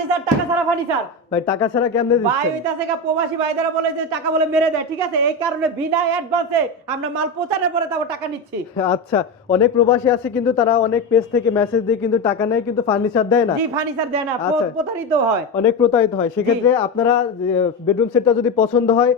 Furniture, টাকা ছাড়া furniture. ভাই টাকা ছাড়া কেমনে ভাই দিচ্ছেন? হইতাছে গা প্রবাসী ভাইদেরা বলে যে টাকা বলে মেরে দেয়, ঠিক আছে? এই কারণে বিনা অ্যাডভান্সে আমরা মাল পৌঁছানোর পরে তারপর টাকা নিচ্ছি। আচ্ছা, অনেক প্রবাসী আছে কিন্তু তারা অনেক পেজ থেকে মেসেজ দিয়ে কিন্তু টাকা নেয় কিন্তু ফার্নিচার দেয় না। জি, ফার্নিচার দেয় না, আচ্ছা। প্রতারিত হয়। অনেক প্রতারিত হয়। সেক্ষেত্রে আপনারা বেডরুম সেটটা যদি পছন্দ হয়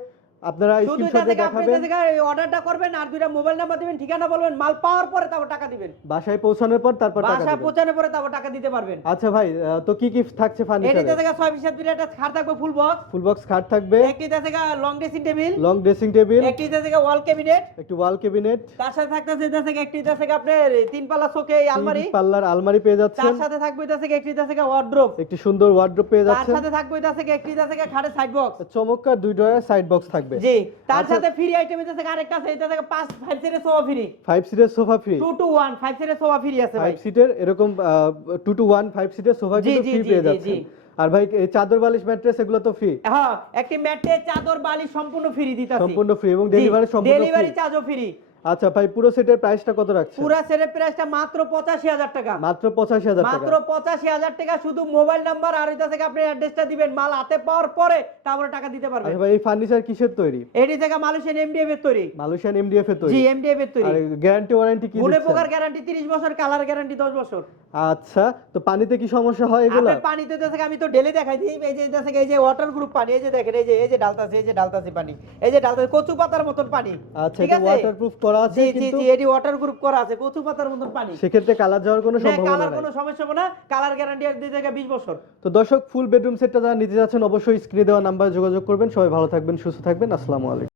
আপনারা শুধু এটা স্ক্রিনশটে থেকে আপনি দেখাবেন, এটা থেকে অর্ডারটা করবেন আর দুইটা মোবাইল নাম্বার দিবেন, ঠিকানা বলবেন, মাল পাওয়ার পরে তারপর টাকা দিবেন। বাসায় পৌঁছানোর পর তারপর টাকা বাসায় দিবেন। পৌঁছানোর পরে তারপর টাকা দিতে পারবেন। আচ্ছা ভাই, তো কি কি থাকছে ফার্নিচারে? এটিতে থেকে 6 পিসের দুইটা একটা খাট থাকবে ফুল বক্স, ফুল বক্স খাট থাকবে, একটিতে থেকে long dressing table, long dressing table, একটিতে থেকে ওয়াল ক্যাবিনেট, একটু ওয়াল ক্যাবিনেট, তার সাথে থাকতেছে এটা থেকে একটিতে থেকে আপনার তিন পাল্লা শোকে আলমারি, পাল্লার আলমারি পেয়ে যাচ্ছেন, তার সাথে থাকবে এটা থেকে একটিতে থেকে ওয়ার্ড্রোব, একটি সুন্দর ওয়ার্ড্রোব পেয়ে তার যাচ্ছেন, সাথে থাকবে এটা থেকে একটিতে থেকে খাটের সাইড বক্স। চমৎকার 2 ডয়ার সাইড বক্স থাকবে। জি, তার আচ্ছা। সাথে ফ্রি আইটেম এটা থেকে আরেকটা আছে, এটা থেকে 5 সিটের সোফা ফ্রি, 5 সিটের সোফা ফ্রি, 2 to 1 5 সিটের সোফা ফ্রি আছে ভাই। 5 সিটের এরকম 2 to 1 5 সিটের সোফা জি, কিন্তু জি, ফ্রি জি, পেয়ে জি, যাচ্ছেন। জি। আর ভাই এই চাদর বালিশ ম্যাট্রেস এগুলো তো ফ্রি, হ্যাঁ, একটি ম্যাট্রেস চাদর বালিশ সম্পূর্ণ ফ্রি দিতাছি। সম্পূর্ণ ফ্রি এবং ডেলিভারি সম্পূর্ণ ফ্রি। ডেলিভারি চার্জও ফ্রি। আচ্ছা ভাই, পুরো সেটের প্রাইসটা কত রাখছেন? পুরো সেটের প্রাইসটা মাত্র ৮৫,০০০ টাকা। মাত্র ৮৫,০০০ টাকা। মাত্র ৮৫,০০০ টাকা, শুধু মোবাইল নাম্বার আর এটা থেকে আপনি অ্যাড্রেসটা দিবেন, মাল হাতে পাওয়ার পরে তারপরে টাকা দিতে পারবেন। আচ্ছা ভাই, এই ফার্নিচার কিসের তৈরি? এটি থেকে মালয়েশিয়ান এমডিএফ এর তৈরি। মালয়েশিয়ান এমডিএফ এর জি, তৈরি। এমডিএফ এর তৈরি। আর গ্যারান্টি ওয়ারেন্টি কি গুণে দিচ্ছেন? পোকার গ্যারান্টি 30 বছর, কালার গ্যারান্টি 10 বছর। আচ্ছা, তো পানিতে কি সমস্যা হয় এগুলা? আপনার পানিতে তো থেকে আমি তো ডেলে দেখাই দিই, এই যে এটা থেকে এই যে ওয়াটার গ্রুপ পানি, এই যে দেখেন, এই যে ডালতাছে, এই যে ডালতাছে পানি, এই যে ডালতাছে কচু পাতার মতন পানি। আচ্ছা, ঠিক এটা আছে? ওয়াটারপ্রুফ করা আছে জি, জি, কিন্তু জি, এটি ওয়াটার গ্রুপ করা আছে, কচু পাতার মতন পানি। সেক্ষেত্রে কালার যাওয়ার কোনো না, সম্ভাবনা কালার নাই। কোনো সমস্যা হবে না, কালার গ্যারান্টি আর দিয়ে থেকে 20 বছর। তো দর্শক, ফুল বেডরুম সেটটা যারা নিতে যাচ্ছেন অবশ্যই স্ক্রিনে দেওয়া নাম্বারে যোগাযোগ করবেন। সবাই ভালো থাকবেন, সুস্থ থাকবেন। আসসালামু আলাইকুম।